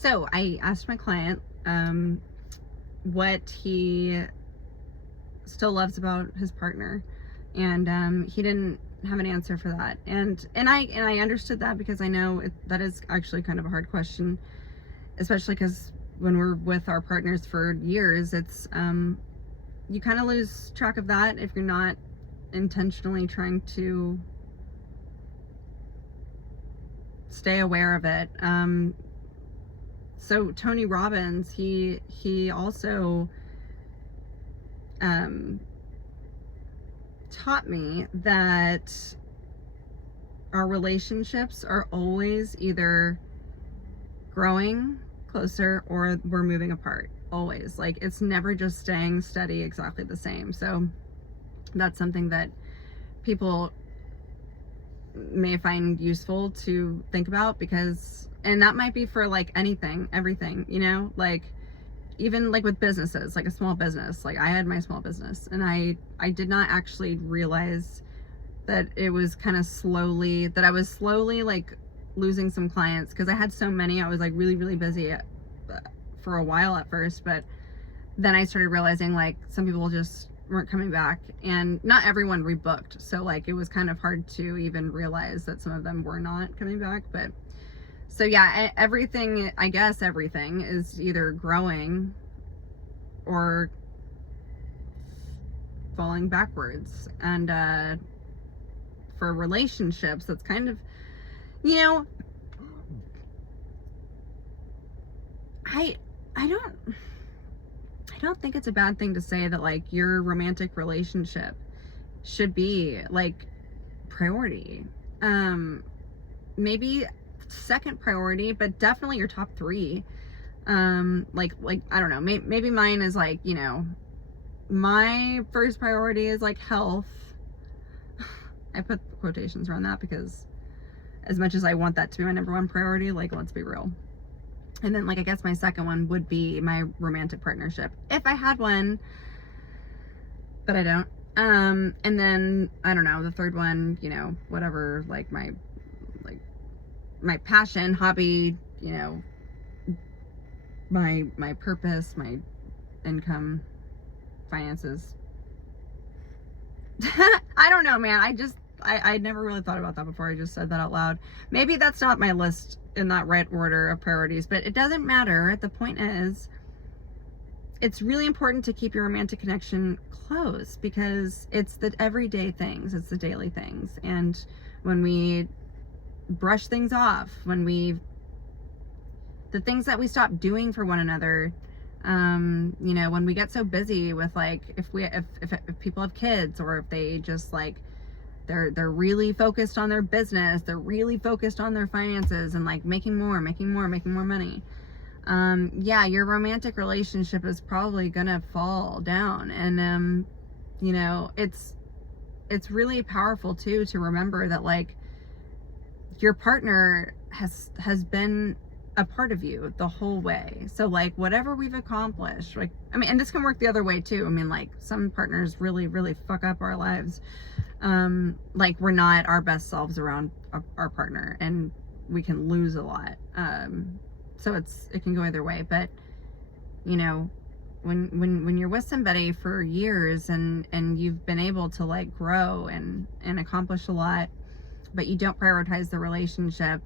So I asked my client what he still loves about his partner, and he didn't have an answer for that. And I understood that, because I know that is actually kind of a hard question, especially because when we're with our partners for years, it's you kind of lose track of that if you're not intentionally trying to stay aware of it. So Tony Robbins, he also taught me that our relationships are always either growing closer or we're moving apart. Always. Like, it's never just staying steady exactly the same. So that's something that people may find useful to think about, because, and that might be for like anything, everything, like even like with businesses, like a small business. Like, I had my small business, and I did not actually realize that it was kind of slowly, that I was slowly like losing some clients, because I had so many. I was like really, really busy for a while at first, but then I started realizing like some people just weren't coming back, and not everyone rebooked. So like it was kind of hard to even realize that some of them were not coming back. But so yeah, everything, I guess everything is either growing or falling backwards. And for relationships, that's kind of, I don't think it's a bad thing to say that like your romantic relationship should be like priority. Maybe second priority, but definitely your top three. Like I don't know, maybe mine is like, my first priority is like health. I put quotations around that because as much as I want that to be my number one priority, like, let's be real. And then like, I guess my second one would be my romantic partnership, if I had one, but I don't. And then I don't know, the third one, whatever, like my passion, hobby, my purpose, my income, finances. I don't know, man. I never really thought about that before. I just said that out loud. Maybe that's not my list in that right order of priorities, but it doesn't matter. The point is, it's really important to keep your romantic connection close, because it's the everyday things, it's the daily things. And when we brush things off, the things that we stop doing for one another, when we get so busy with like, if people have kids, or if they just like, they're really focused on their business, they're really focused on their finances and like making more money. Yeah, your romantic relationship is probably gonna fall down. And it's really powerful too to remember that like your partner has been a part of you the whole way. So like, whatever we've accomplished, like, I mean, and this can work the other way too. I mean, like, some partners really, really fuck up our lives. Like, we're not our best selves around our partner, and we can lose a lot. So it can go either way. But when you're with somebody for years and you've been able to like grow and accomplish a lot, but you don't prioritize the relationship,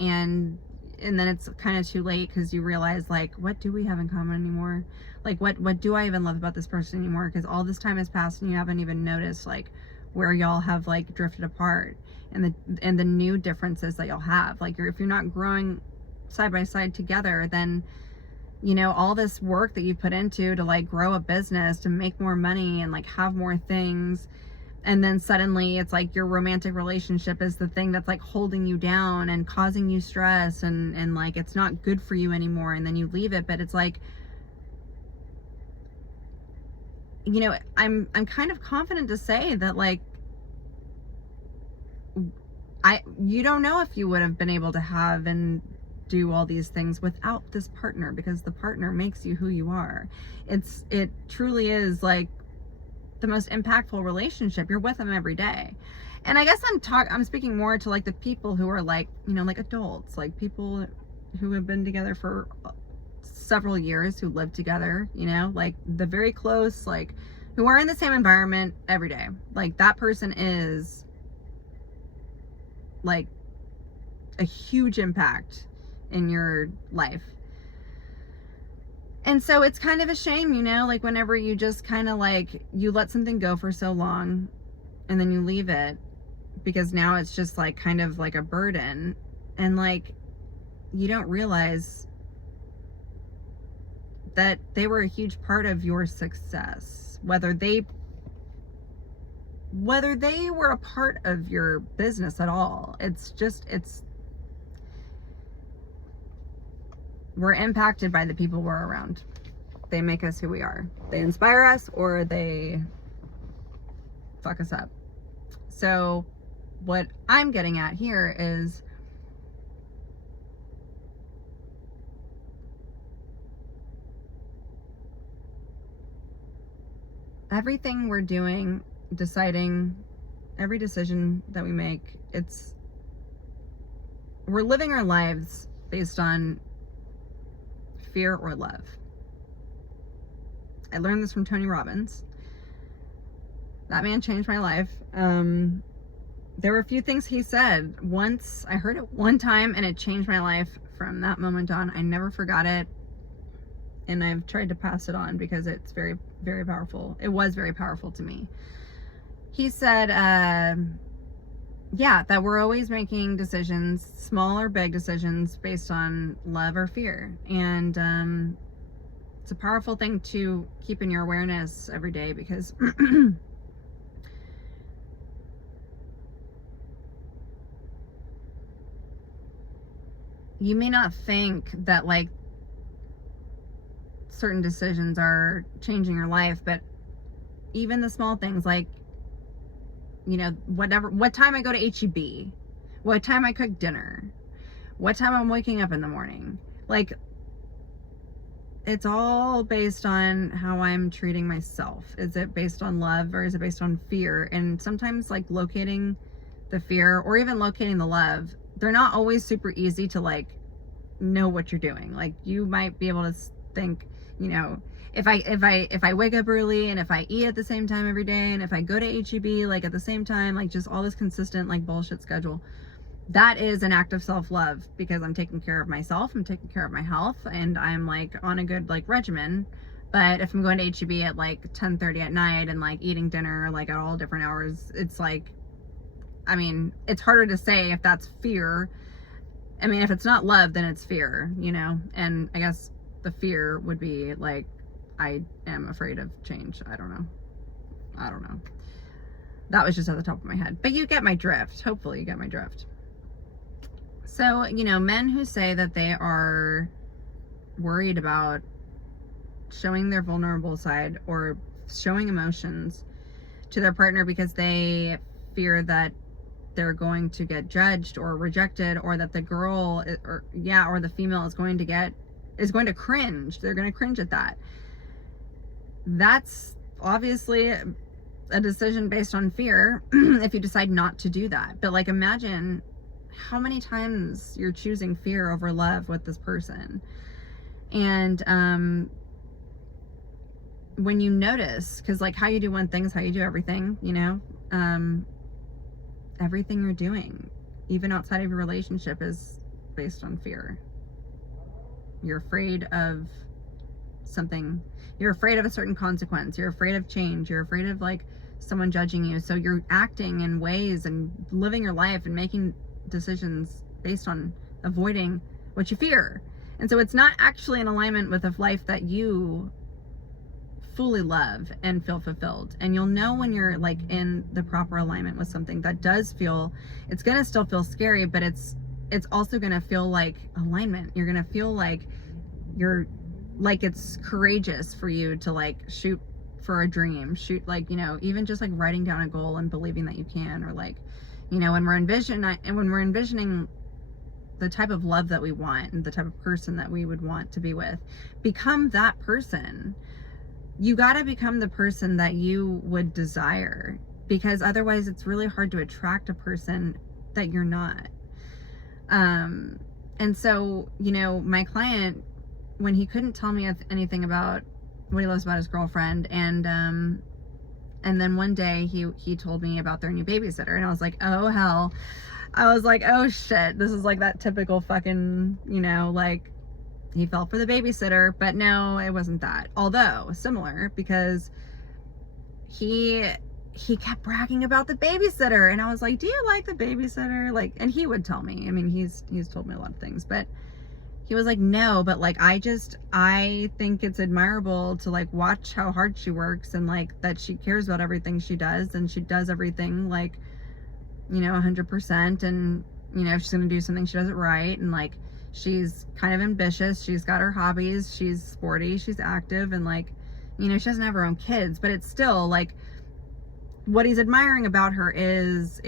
and then it's kind of too late, because you realize like, what do we have in common anymore? Like, what do I even love about this person anymore? Because all this time has passed and you haven't even noticed like where y'all have like drifted apart, and the new differences that y'all have. Like, if you're not growing side by side together, then all this work that you put into to like grow a business, to make more money and like have more things, and then suddenly it's like your romantic relationship is the thing that's like holding you down and causing you stress, and like it's not good for you anymore, and then you leave it. But it's like, I'm kind of confident to say that like, you don't know if you would have been able to have and do all these things without this partner, because the partner makes you who you are. It truly is like the most impactful relationship. You're with them every day. And I guess I'm speaking more to like the people who are like, like adults, like people who have been together for several years, who live together, you know, like the very close, like who are in the same environment every day. Like that person is like a huge impact in your life. And so it's kind of a shame, you know, like whenever you just kind of like, you let something go for so long and then you leave it because now it's just like kind of like a burden, and like you don't realize that they were a huge part of your success, whether they were a part of your business at all. We're impacted by the people we're around. They make us who we are. They inspire us or they fuck us up. So what I'm getting at here is everything we're doing, deciding, every decision that we make, we're living our lives based on fear or love. I learned this from Tony Robbins. That man changed my life. There were a few things he said. Once, I heard it one time and it changed my life from that moment on. I never forgot it. And I've tried to pass it on because it's very, very powerful. It was very powerful to me. He said, that we're always making decisions, small or big decisions, based on love or fear. And it's a powerful thing to keep in your awareness every day, because you may not think that like certain decisions are changing your life, but even the small things, like, you know, what time I go to HEB, what time I cook dinner, what time I'm waking up in the morning, like, it's all based on how I'm treating myself. Is it based on love or is it based on fear? And sometimes like locating the fear or even locating the love, they're not always super easy to like know what you're doing. Like you might be able to think, you know, if I wake up early and if I eat at the same time every day and if I go to HEB like at the same time, like just all this consistent like bullshit schedule, that is an act of self-love, because I'm taking care of myself, I'm taking care of my health, and I'm like on a good like regimen. But if I'm going to HEB at like 10:30 at night and like eating dinner like at all different hours, it's like, I mean, it's harder to say if that's fear. I mean, if it's not love, then it's fear, you know? And I guess the fear would be like, I am afraid of change. I don't know. That was just at the top of my head. But you get my drift. Hopefully you get my drift. So, you know, men who say that they are worried about showing their vulnerable side or showing emotions to their partner because they fear that they're going to get judged or rejected, or that the girl or the female is going to cringe. They're going to cringe at that. That's obviously a decision based on fear if you decide not to do that. But like, imagine how many times you're choosing fear over love with this person. And when you notice, because like how you do one thing is how you do everything, you know, everything you're doing, even outside of your relationship, is based on fear. You're afraid of something. You're afraid of a certain consequence. You're afraid of change. You're afraid of like someone judging you. So you're acting in ways and living your life and making decisions based on avoiding what you fear. And so it's not actually in alignment with a life that you fully love and feel fulfilled. And you'll know when you're like in the proper alignment with something that does feel, it's going to still feel scary, but it's also going to feel like alignment. You're going to feel like it's courageous for you to like shoot for a dream, like, you know, even just like writing down a goal and believing that you can, or like, you know, when we're envisioning the type of love that we want and the type of person that we would want to be with, become that person. You got to become the person that you would desire, because otherwise it's really hard to attract a person that you're not. And so, you know, my client, when he couldn't tell me anything about what he loves about his girlfriend, and then one day he told me about their new babysitter, and I was like, oh hell. I was like, oh shit, this is like that typical fucking, you know, like he fell for the babysitter. But no, it wasn't that. Although similar, because he kept bragging about the babysitter, and I was like, do you like the babysitter? Like, and he would tell me. I mean, he's told me a lot of things, but he was like, no, but like I think it's admirable to like watch how hard she works, and like that she cares about everything she does, and she does everything like, you know, 100%. And you know, if she's gonna do something, she does it right. And like, she's kind of ambitious, she's got her hobbies, she's sporty, she's active, and like, you know, she doesn't have her own kids, but it's still like, what he's admiring about her is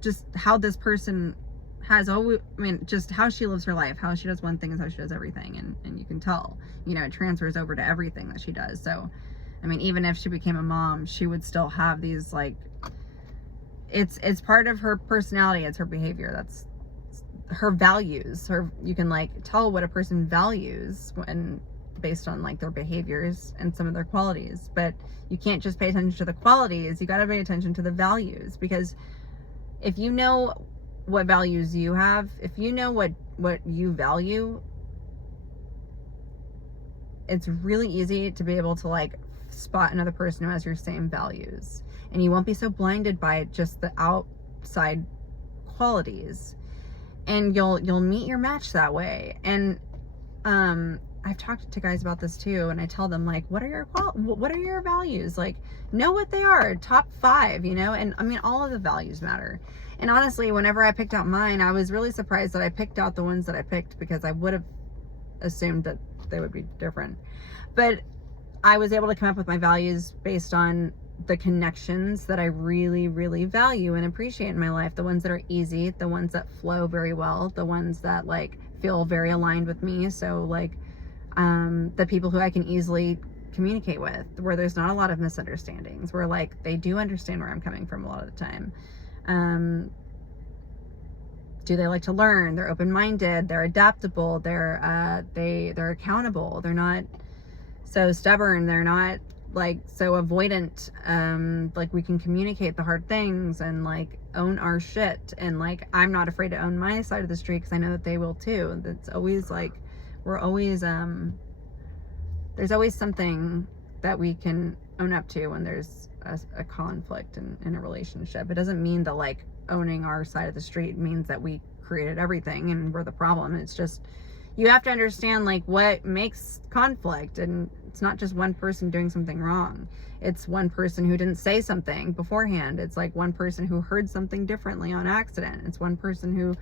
just how this person has always, I mean, just how she lives her life. How she does one thing is how she does everything, and you can tell, you know, it transfers over to everything that she does. So I mean, even if she became a mom, she would still have these like, it's part of her personality, it's her behavior, that's her values. You can like tell what a person values when based on like their behaviors and some of their qualities. But you can't just pay attention to the qualities, you got to pay attention to the values, because if you know what values you have, if you know what you value, it's really easy to be able to like spot another person who has your same values, and you won't be so blinded by just the outside qualities, and you'll meet your match that way. And I've talked to guys about this too, and I tell them like, what are your values? Like, know what they are, top 5, you know. And I mean, all of the values matter. And honestly, whenever I picked out mine, I was really surprised that I picked out the ones that I picked, because I would have assumed that they would be different. But I was able to come up with my values based on the connections that I really, really value and appreciate in my life. The ones that are easy, the ones that flow very well, the ones that like feel very aligned with me. So like, the people who I can easily communicate with, where there's not a lot of misunderstandings, where like they do understand where I'm coming from a lot of the time. Do they like to learn? They're open-minded, they're adaptable, they're accountable, they're not so stubborn, they're not like so avoidant. Like, we can communicate the hard things and like own our shit, and like I'm not afraid to own my side of the street, because I know that they will too. That's always like, we're always there's always something that we can own up to when there's a conflict in a relationship. It doesn't mean that like owning our side of the street means that we created everything and we're the problem. It's just, you have to understand like what makes conflict, and it's not just one person doing something wrong. It's one person who didn't say something beforehand. It's like one person who heard something differently on accident. It's one person who,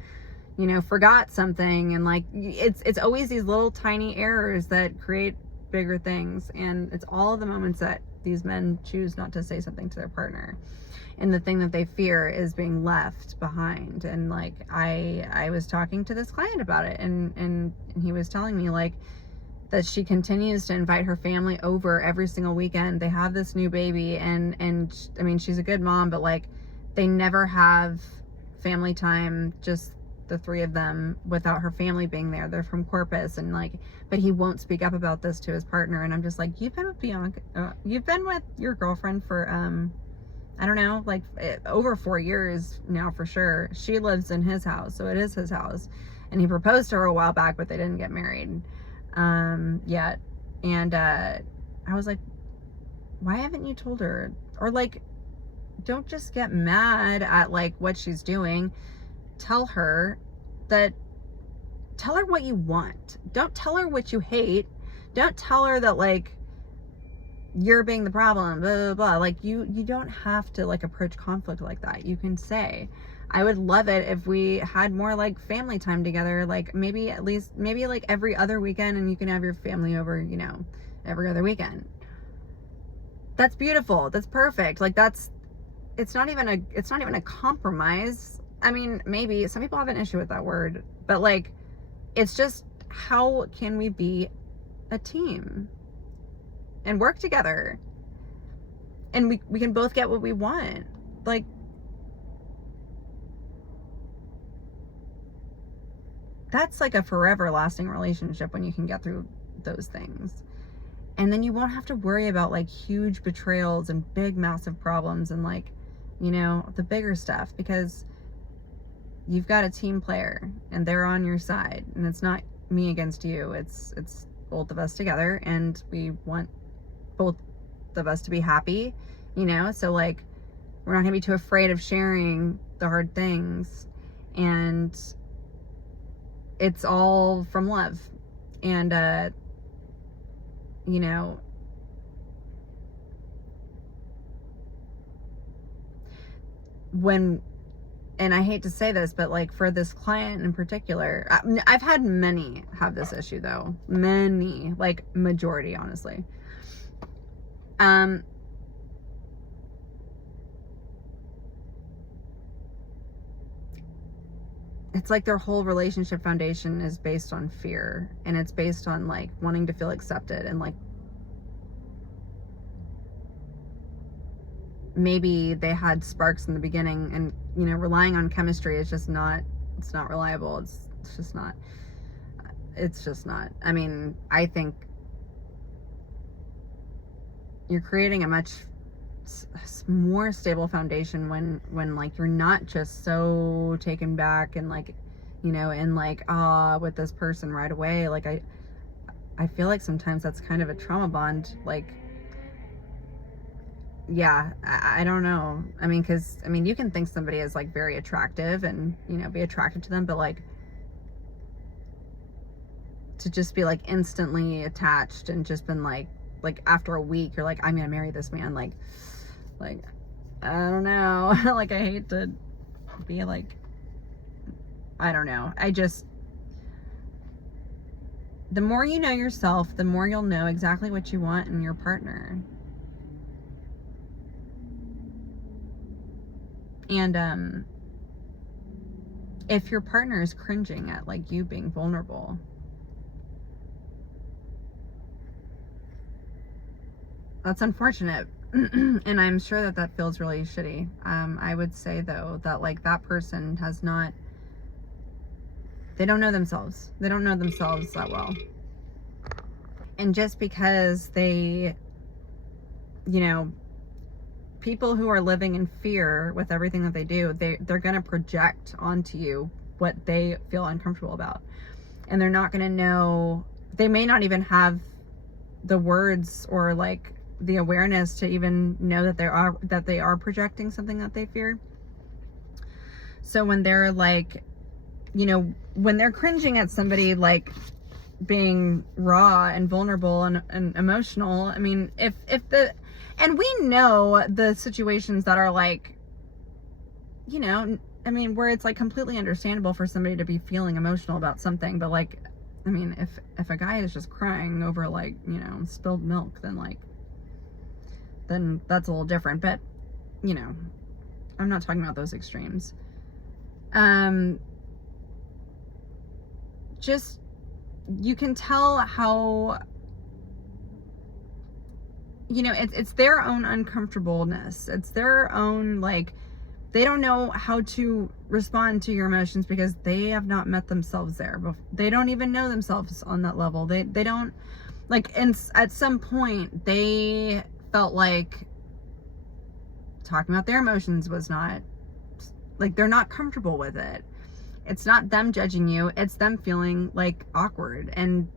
you know, forgot something. And like, it's always these little tiny errors that create bigger things. And it's all of the moments that these men choose not to say something to their partner, and the thing that they fear is being left behind. And like, I was talking to this client about it, and he was telling me like that she continues to invite her family over every single weekend. They have this new baby, and I mean, she's a good mom, but like, they never have family time, just the 3 of them, without her family being there. They're from Corpus, and like, but he won't speak up about this to his partner. And I'm just like, you've been with Bianca, you've been with your girlfriend for I don't know, like over 4 years now for sure. She lives in his house, so it is his house, and he proposed to her a while back, but they didn't get married yet. And I was like, why haven't you told her? Or like, don't just get mad at like what she's doing. Tell her what you want. Don't tell her what you hate. Don't tell her that like you're being the problem, blah, blah, blah. Like, you don't have to like approach conflict like that. You can say, I would love it if we had more like family time together, like maybe like every other weekend, and you can have your family over, you know, every other weekend. That's beautiful. That's perfect. Like, it's not even a compromise. I mean, maybe some people have an issue with that word, but like, it's just, how can we be a team and work together, and we can both get what we want?. Like, I don't know, like, over 4 years now for sure. She lives in his house, so it is his house, and he proposed to her a while back, but they didn't get married yet. And I was like, why haven't you told her? Or like, don't just get mad at like what she's doing. Tell her what you want. that's like a forever lasting relationship when you can get through those things. And then you won't have to worry about like huge betrayals and big massive problems and like, you know, the bigger stuff, because you've got a team player and they're on your side, and it's not me against you. It's both of us together, and we want both of us to be happy, you know? So like, we're not gonna be too afraid of sharing the hard things, and it's all from love. And you know, and I hate to say this, but like for this client in particular, I've had many have this issue though. Many, like majority, honestly. It's like their whole relationship foundation is based on fear, and it's based on like wanting to feel accepted, and like maybe they had sparks in the beginning, and you know, relying on chemistry is just not, it's not reliable. It's just not, I mean, I think you're creating a much more stable foundation when like you're not just so taken back and like, you know, and like with this person right away. Like I feel like sometimes that's kind of a trauma bond. Like, yeah, I don't know. I mean, because I mean, you can think somebody is like very attractive and, you know, be attracted to them, but like to just be like instantly attached and just been like after a week you're like, I'm gonna marry this man, like I don't know. Like, I hate to be like, I don't know. The more you know yourself, the more you'll know exactly what you want in your partner. And if your partner is cringing at like you being vulnerable, that's unfortunate. And I'm sure that feels really shitty. I would say though that like that person has not, they don't know themselves. They don't know themselves that well. And just because they, you know, people who are living in fear with everything that they do, they're going to project onto you what they feel uncomfortable about. And they're not going to know, they may not even have the words or like the awareness to even know that they are projecting something that they fear. So when they're like, you know, when they're cringing at somebody like being raw and vulnerable and emotional, I mean, and we know the situations that are like, you know, I mean, where it's like completely understandable for somebody to be feeling emotional about something, but like, I mean, if a guy is just crying over like, you know, spilled milk, then that's a little different. But, you know, I'm not talking about those extremes. Just, you can tell how, you know, it's their own uncomfortableness. It's their own, like, they don't know how to respond to your emotions because they have not met themselves there. They don't even know themselves on that level. They don't, like, and at some point they felt like talking about their emotions was not, like, they're not comfortable with it. It's not them judging you, it's them feeling like awkward. And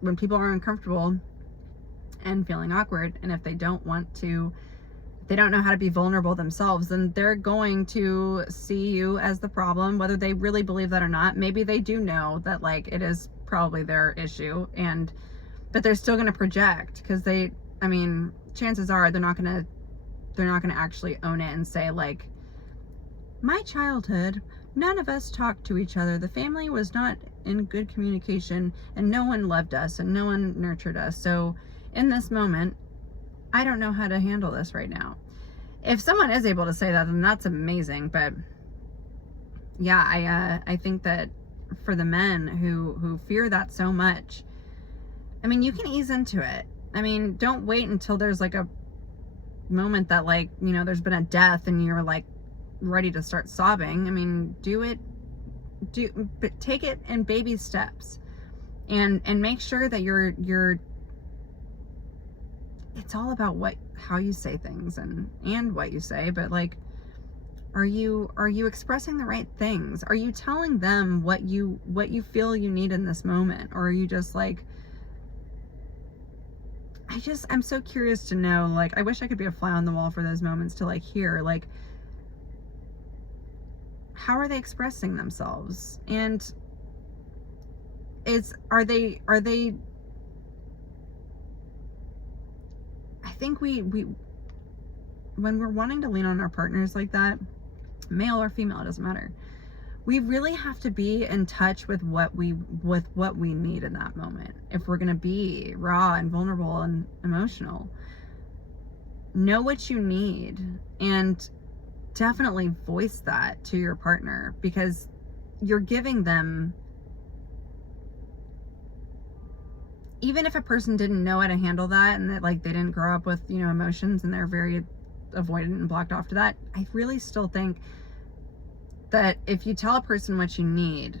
when people are uncomfortable and feeling awkward, and if they don't know how to be vulnerable themselves, then they're going to see you as the problem, whether they really believe that or not. Maybe they do know that like it is probably their issue, but they're still going to project because I mean, chances are they're not going to actually own it and say like, my childhood, none of us talked to each other. The family was not in good communication and no one loved us and no one nurtured us. So in this moment, I don't know how to handle this right now. If someone is able to say that, then that's amazing. But yeah, I think that for the men who fear that so much, I mean, you can ease into it. I mean, don't wait until there's like a moment that like, you know, there's been a death and you're like ready to start sobbing. I mean, do it but take it in baby steps, and make sure that you're it's all about how you say things and what you say, but like, are you expressing the right things? Are you telling them what you feel you need in this moment? Or are you just like, I'm so curious to know, like, I wish I could be a fly on the wall for those moments to like hear, like, how are they expressing themselves? And are they I think we when we're wanting to lean on our partners like that, male or female, it doesn't matter. We really have to be in touch with what we need in that moment. If we're going to be raw and vulnerable and emotional, know what you need and definitely voice that to your partner, because you're giving them, even if a person didn't know how to handle that and that like they didn't grow up with, emotions and they're very avoidant and blocked off to that, I really still think that if you tell a person what you need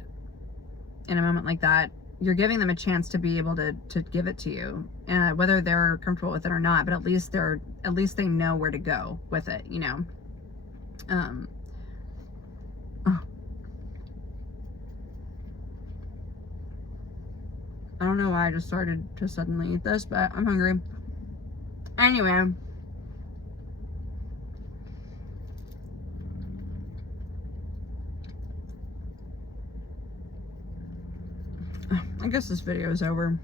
in a moment like that, you're giving them a chance to be able to give it to you, whether they're comfortable with it or not, but at least they know where to go with it, oh. I don't know why I just started to suddenly eat this, but I'm hungry. Anyway. I guess this video is over.